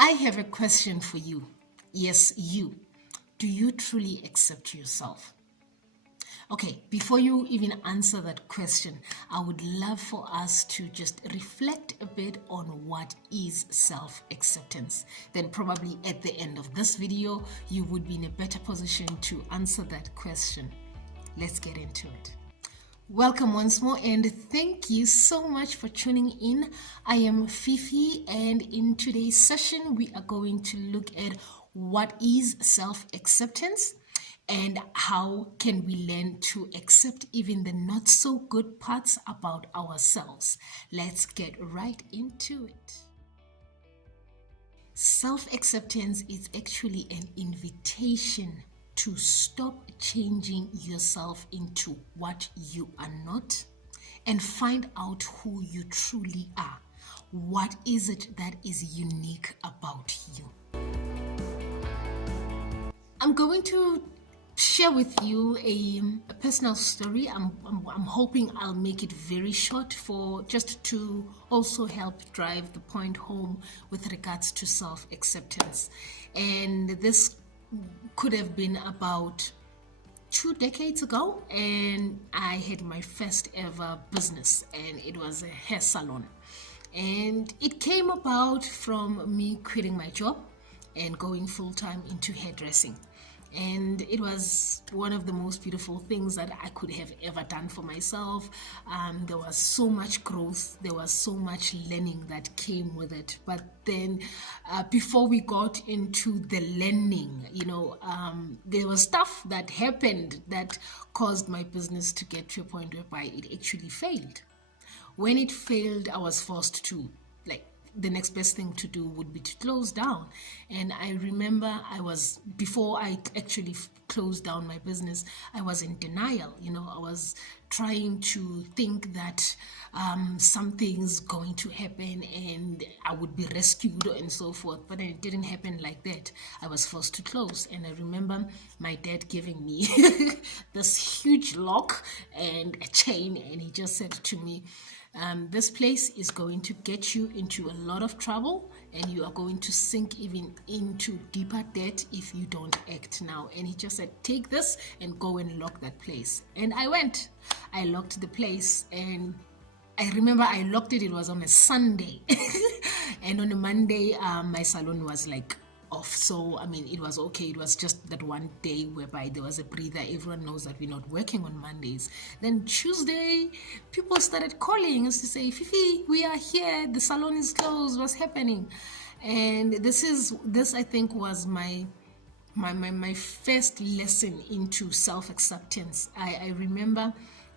I have a question for you. Yes, you. Do you truly accept yourself? Okay, before you even answer that question, I would love for us to just reflect a bit on what is self acceptance. Then, probably at the end of this video, you would be in a better position to answer that question. Let's get into it. Welcome once more, and thank you so much for tuning in. I am Fifi, and in today's session, we are going to look at what is self acceptance and how can we learn to accept even the not so good parts about ourselves. Let's get right into it. Self acceptance is actually an invitation to stop changing yourself into what you are not and find out who you truly are. What is it that is unique about you? I'm going to share with you a personal story. I'm hoping I'll make it very short for just to also help drive the point home with regards to self-acceptance. And this could have been about 2 decades ago, and I had my first ever business, and it was a hair salon. And it came about from me quitting my job and going full-time into hairdressing. And it was one of the most beautiful things that I could have ever done for myself. There was so much growth, there was so much learning that came with it. But then before we got into the learning, there was stuff that happened that caused my business to get to a point whereby it actually failed. When it failed, I was forced to, the next best thing to do would be to close down. And I remember before I actually closed down my business, I was in denial. I was trying to think that something's going to happen and I would be rescued and so forth. But it didn't happen like that. I was forced to close. And I remember my dad giving me this huge lock and a chain. And he just said to me, this place is going to get you into a lot of trouble, and you are going to sink even into deeper debt if you don't act now. And he just said, take this and go and lock that place. And I went. I locked the place, and I remember I locked it. It was on a Sunday. And on a Monday, my salon was off. So, it was okay. It was just that one day whereby there was a breather. Everyone knows that we're not working on Mondays. Then Tuesday, people started calling us to say, Fifi, we are here. The salon is closed. What's happening? And this I think was my first lesson into self-acceptance. I remember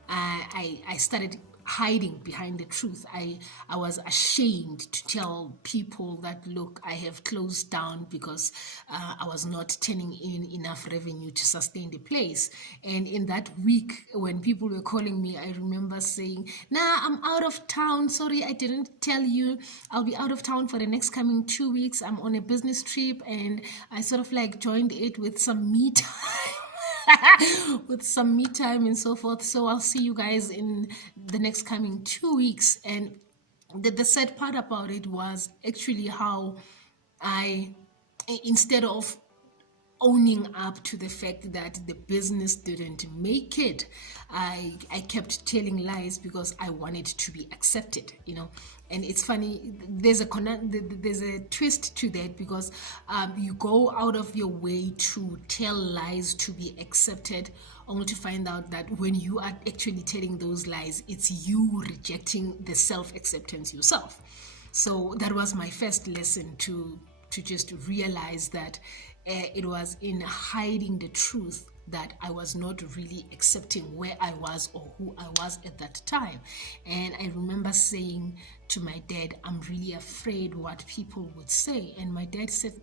I started hiding behind the truth. I was ashamed to tell people that, look, I have closed down because I was not turning in enough revenue to sustain the place. And in that week, when people were calling me, I remember saying, nah, I'm out of town. Sorry, I didn't tell you. I'll be out of town for the next coming 2 weeks. I'm on a business trip, and I sort of joined it with some me time. With some me time and so forth. So I'll see you guys in the next coming 2 weeks. And the sad part about it was actually how I, instead of owning up to the fact that the business didn't make it, I kept telling lies because I wanted to be accepted, And it's funny, there's a twist to that, because you go out of your way to tell lies to be accepted, only to find out that when you are actually telling those lies, it's you rejecting the self-acceptance yourself. So that was my first lesson, to just realize that it was in hiding the truth that I was not really accepting where I was or who I was at that time. And I remember saying to my dad, I'm really afraid what people would say. And my dad said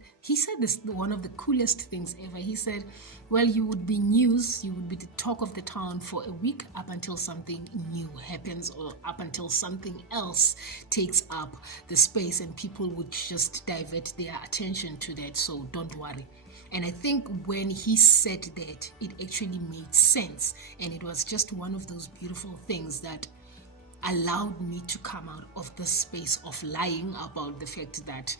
this, one of the coolest things ever. He said, well, you would be news, you would be the talk of the town for a week up until something new happens, or up until something else takes up the space, and people would just divert their attention to that. So don't worry. And I think when he said that, it actually made sense. And it was just one of those beautiful things that allowed me to come out of the space of lying about the fact that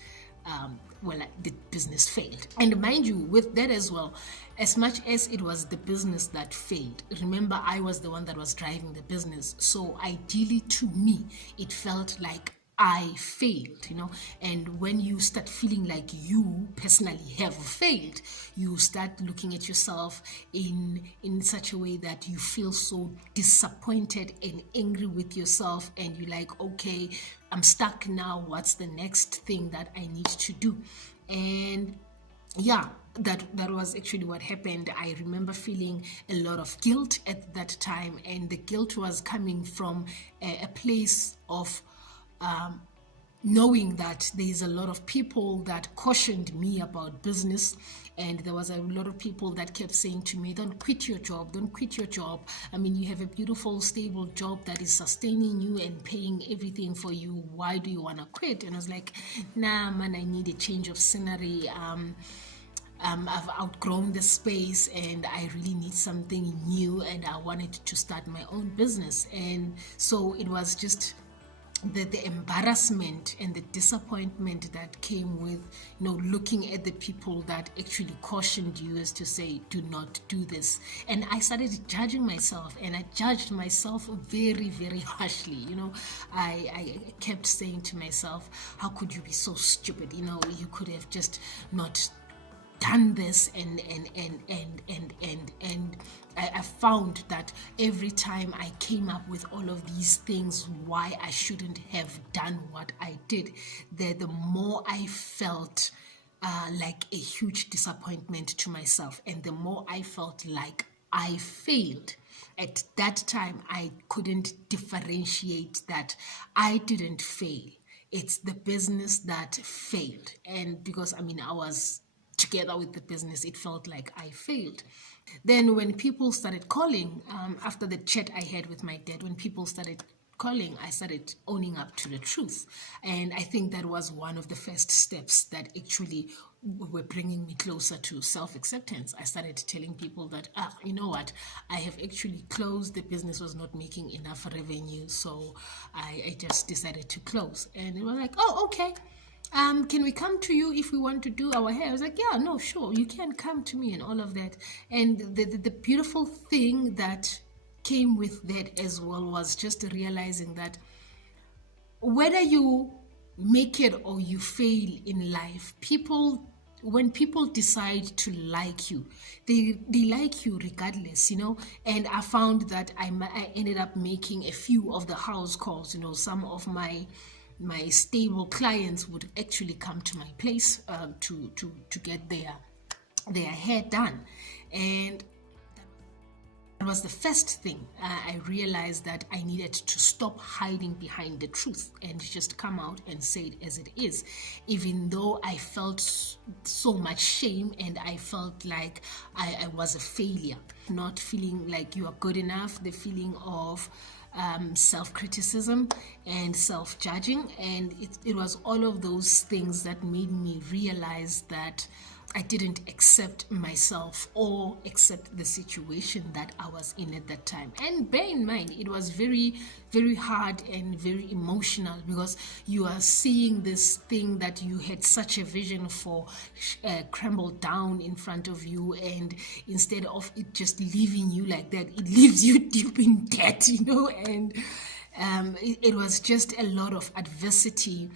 the business failed. And mind you, with that as well, as much as it was the business that failed, remember, I was the one that was driving the business. So ideally, to me, it felt like I failed, and when you start feeling like you personally have failed, you start looking at yourself in such a way that you feel so disappointed and angry with yourself, and you're like, okay, I'm stuck now. What's the next thing that I need to do? And yeah, that was actually what happened. I remember feeling a lot of guilt at that time, and the guilt was coming from a place of knowing that there's a lot of people that cautioned me about business, and there was a lot of people that kept saying to me, don't quit your job, don't quit your job. I mean, you have a beautiful, stable job that is sustaining you and paying everything for you. Why do you want to quit? And I was like, nah, man, I need a change of scenery. I've outgrown the space and I really need something new, and I wanted to start my own business. And so it was just the embarrassment and the disappointment that came with looking at the people that actually cautioned you as to say, do not do this. And I started judging myself, and I judged myself very, very harshly. I kept saying to myself, how could you be so stupid? You could have just not done this, and I found that every time I came up with all of these things why I shouldn't have done what I did, the more I felt like a huge disappointment to myself, and the more I felt like I failed. At that time, I couldn't differentiate that I didn't fail. It's the business that failed. And because I was together with the business, it felt like I failed. Then when people started calling, after the chat I had with my dad, when people started calling, I started owning up to the truth. And I think that was one of the first steps that actually were bringing me closer to self-acceptance. I started telling people that, you know what, I have actually closed. The business was not making enough revenue, so I just decided to close. And it was like, oh, okay. Can we come to you if we want to do our hair? I was like, yeah, no, sure, you can come to me and all of that. And the beautiful thing that came with that as well was just realizing that whether you make it or you fail in life, when people decide to like you, they like you regardless, and I found that I ended up making a few of the house calls. Some of my stable clients would actually come to my place to get their hair done. And that was the first thing. I realized that I needed to stop hiding behind the truth and just come out and say it as it is, even though I felt so much shame and I felt like I was a failure, not feeling like you are good enough, the feeling of self-criticism and self-judging. And it was all of those things that made me realize that I didn't accept myself or accept the situation that I was in at that time. And bear in mind, it was very, very hard and very emotional, because you are seeing this thing that you had such a vision for crumble down in front of you, and instead of it just leaving you like that, it leaves you deep in debt, and it was just a lot of adversity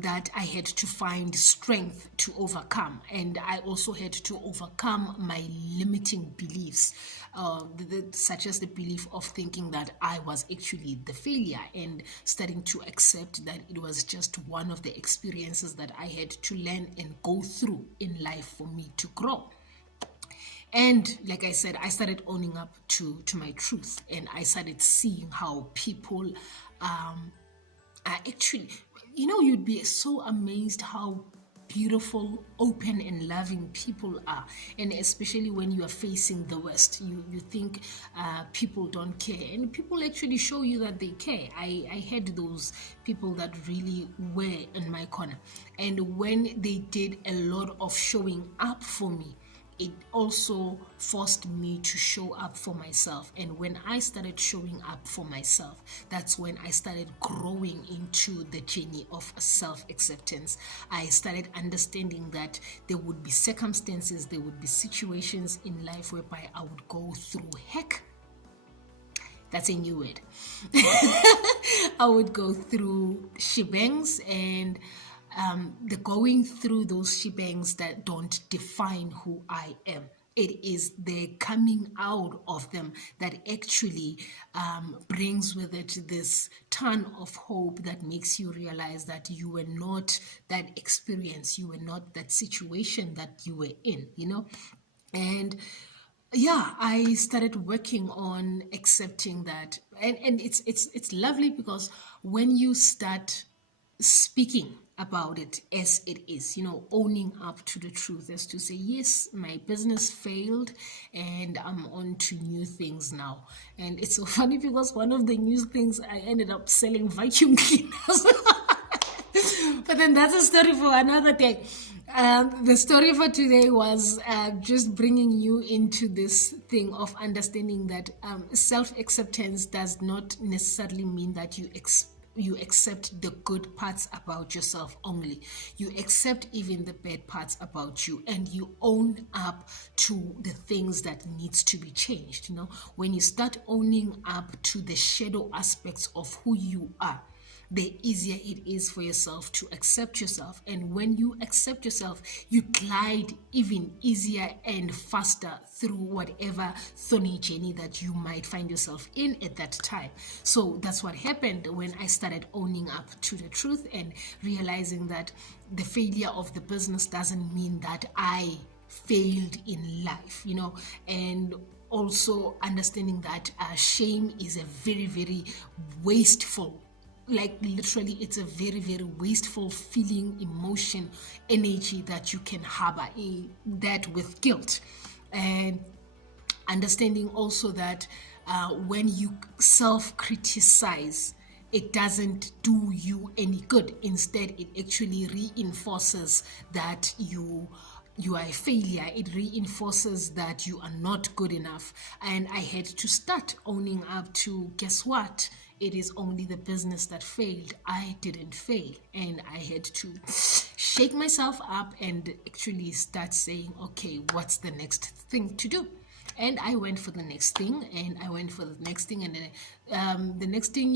that I had to find strength to overcome. And I also had to overcome my limiting beliefs, such as the belief of thinking that I was actually the failure, and starting to accept that it was just one of the experiences that I had to learn and go through in life for me to grow. And like I said, I started owning up to my truth, and I started seeing how people are actually, you'd be so amazed how beautiful, open and loving people are. And especially when you are facing the West, you think people don't care, and people actually show you that they care. I had those people that really were in my corner, and when they did a lot of showing up for me it also forced me to show up for myself. And when I started showing up for myself, that's when I started growing into the journey of self-acceptance. I started understanding that there would be circumstances, there would be situations in life whereby I would go through heck. That's a new word. I would go through shebangs, and the going through those shebangs that don't define who I am. It is the coming out of them that actually brings with it this ton of hope that makes you realize that you were not that experience, you were not that situation that you were in, And yeah, I started working on accepting that, and it's lovely because when you start speaking about it as it is, owning up to the truth, as to say, yes, my business failed and I'm on to new things now. And it's so funny because one of the new things, I ended up selling vacuum cleaners. But then that's a story for another day. The story for today was just bringing you into this thing of understanding that self-acceptance does not necessarily mean that you accept the good parts about yourself only. You accept even the bad parts about you, and you own up to the things that needs to be changed. When you start owning up to the shadow aspects of who you are, the easier it is for yourself to accept yourself. And when you accept yourself, you glide even easier and faster through whatever thorny journey that you might find yourself in at that time. So that's what happened when I started owning up to the truth and realizing that the failure of the business doesn't mean that I failed in life, and also understanding that shame is a very, very wasteful, like literally it's a very, very wasteful feeling, emotion, energy that you can harbor that with guilt. And understanding also that when you self-criticize, it doesn't do you any good. Instead, it actually reinforces that you are a failure. It reinforces that you are not good enough. And I had to start owning up to, guess what? It is only the business that failed. I didn't fail. And I had to shake myself up and actually start saying, okay, what's the next thing to do? And I went for the next thing, and I went for the next thing, and then the next thing,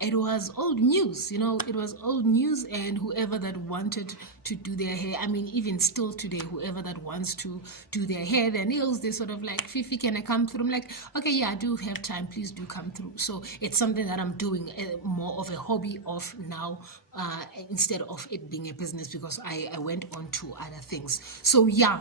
it was old news, it was old news. And whoever that wanted to do their hair, I mean, even still today, whoever that wants to do their hair, their nails, they sort of like, Fifi, can I come through? I'm like, okay, yeah, I do have time, please do come through. So it's something that I'm doing more of a hobby of now, instead of it being a business, because I went on to other things. So yeah,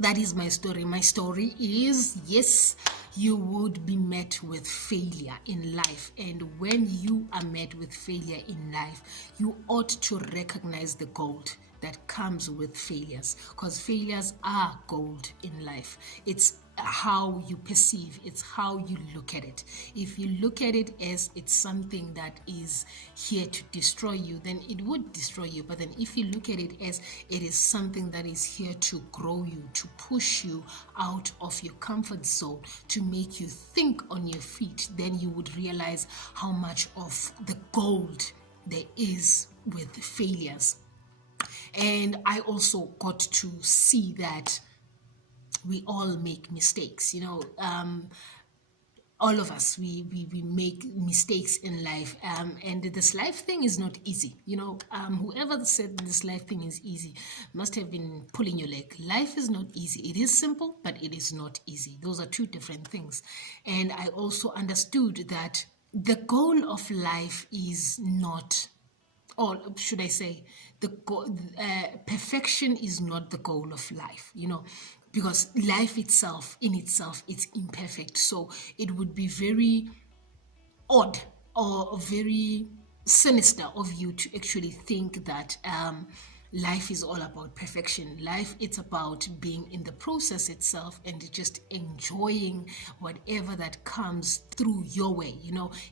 that is my story. My story is, yes, you would be met with failure in life. And when you are met with failure in life, you ought to recognize the gold that comes with failures, because failures are gold in life. It's how you perceive, it's how you look at it. If you look at it as it's something that is here to destroy you, then it would destroy you. But then if you look at it as it is something that is here to grow you, to push you out of your comfort zone, to make you think on your feet, then you would realize how much of the gold there is with failures. And I also got to see that we all make mistakes, all of us, we make mistakes in life, and this life thing is not easy. Whoever said this life thing is easy must have been pulling your leg. Life is not easy. It is simple, but it is not easy. Those are two different things. And I also understood that the goal of life is not, or should I say, perfection is not the goal of life, because life itself, in itself, it's imperfect. So it would be very odd or very sinister of you to actually think that life is all about perfection. Life, it's about being in the process itself and just enjoying whatever that comes through your way.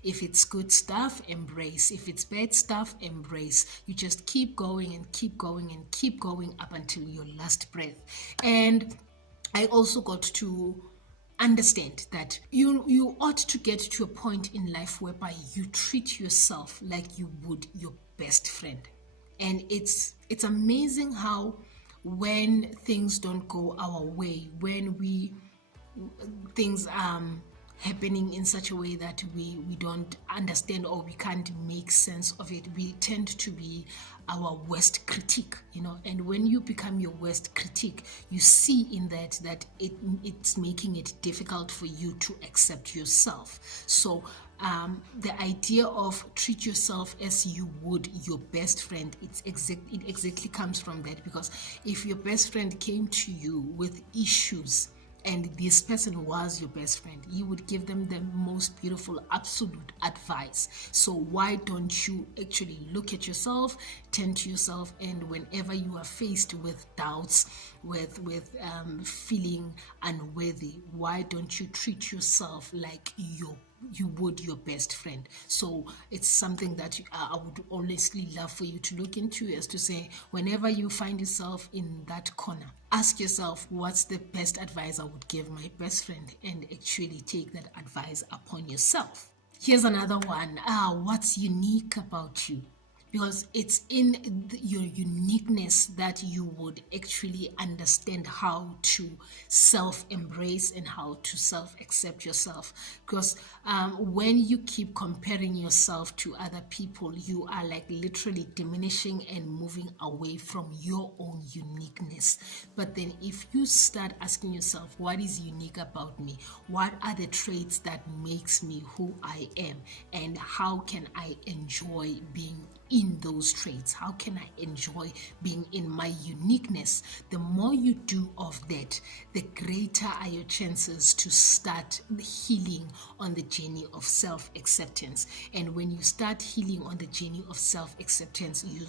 If it's good stuff, embrace. If it's bad stuff, embrace. You just keep going and keep going and keep going up until your last breath. And I also got to understand that you ought to get to a point in life whereby you treat yourself like you would your best friend. And it's amazing how when things don't go our way, when things happening in such a way that we don't understand or we can't make sense of it, we tend to be our worst critique, and when you become your worst critique, you see in that it's making it difficult for you to accept yourself. So the idea of treat yourself as you would your best friend, it exactly comes from that. Because if your best friend came to you with issues and this person was your best friend, you would give them the most beautiful, absolute advice. So why don't you actually look at yourself, turn to yourself, and whenever you are faced with doubts, with feeling unworthy, why don't you treat yourself like you would your best friend? So it's something that I would honestly love for you to look into, is to say, whenever you find yourself in that corner, ask yourself, what's the best advice I would give my best friend, and actually take that advice upon yourself. Here's another one. What's unique about you? Because it's in your uniqueness that you would actually understand how to self-embrace and how to self-accept yourself. Because when you keep comparing yourself to other people, you are like literally diminishing and moving away from your own uniqueness. But then if you start asking yourself, what is unique about me? What are the traits that makes me who I am? And how can I enjoy being in those traits? How can I enjoy being in my uniqueness? The more you do of that, the greater are your chances to start healing on the journey of self-acceptance. And when you start healing on the journey of self-acceptance, you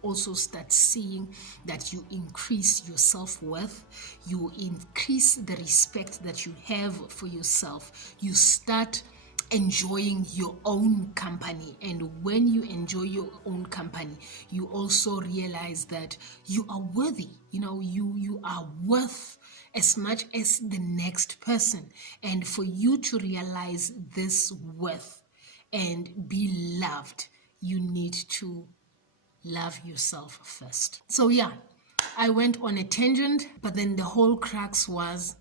also start seeing that you increase your self-worth, you increase the respect that you have for yourself, you start enjoying your own company. And when you enjoy your own company, you also realize that you are worthy. You are worth as much as the next person. And for you to realize this worth and be loved, you need to love yourself first. So yeah, I went on a tangent, but then the whole crux was,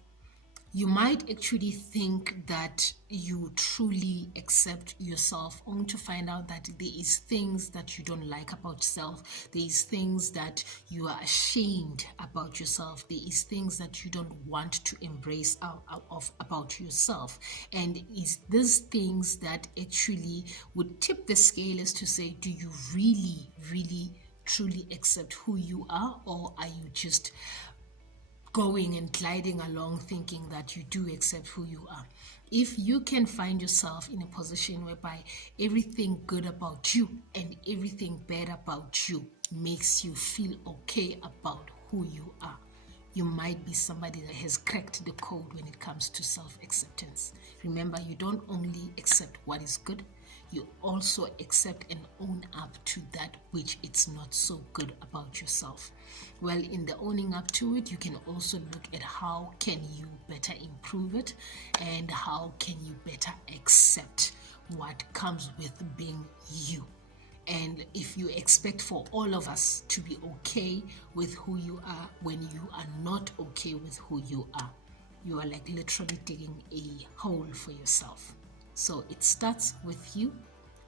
you might actually think that you truly accept yourself, only to find out that there is things that you don't like about yourself. There is things that you are ashamed about yourself. There is things that you don't want to embrace about yourself. And it's these things that actually would tip the scale as to say, do you really, really, truly accept who you are, or are you just going and gliding along thinking that you do accept who you are? If you can find yourself in a position whereby everything good about you and everything bad about you makes you feel okay about who you are, you might be somebody that has cracked the code when it comes to self-acceptance. Remember, you don't only accept what is good, you also accept and own up to that which it's not so good about yourself. Well, in the owning up to it, you can also look at how can you better improve it, and how can you better accept what comes with being you. And if you expect for all of us to be okay with who you are when you are not okay with who you are, you are like literally digging a hole for yourself. So it starts with you.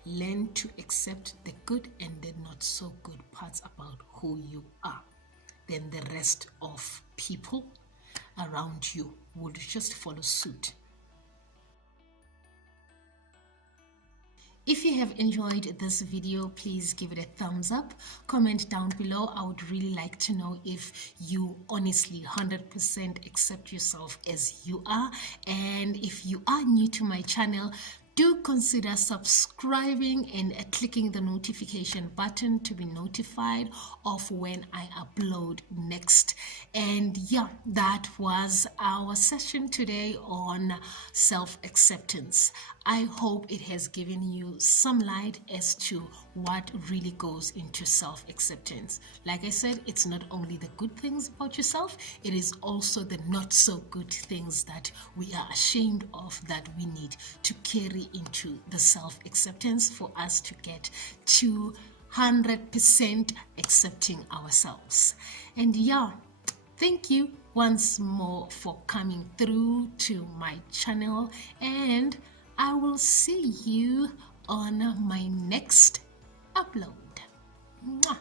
Learn to accept the good and the not so good parts about who you are. Then the rest of people around you would just follow suit. If you have enjoyed this video, please give it a thumbs up. Comment down below. I would really like to know if you honestly 100% accept yourself as you are. And if you are new to my channel, do consider subscribing and clicking the notification button to be notified of when I upload next. And yeah, that was our session today on self-acceptance. I hope it has given you some light as to what really goes into self-acceptance. Like I said, it's not only the good things about yourself, it is also the not so good things that we are ashamed of that we need to carry into the self-acceptance for us to get to 100% accepting ourselves. And yeah, thank you once more for coming through to my channel, and I will see you on my next upload. Mwah.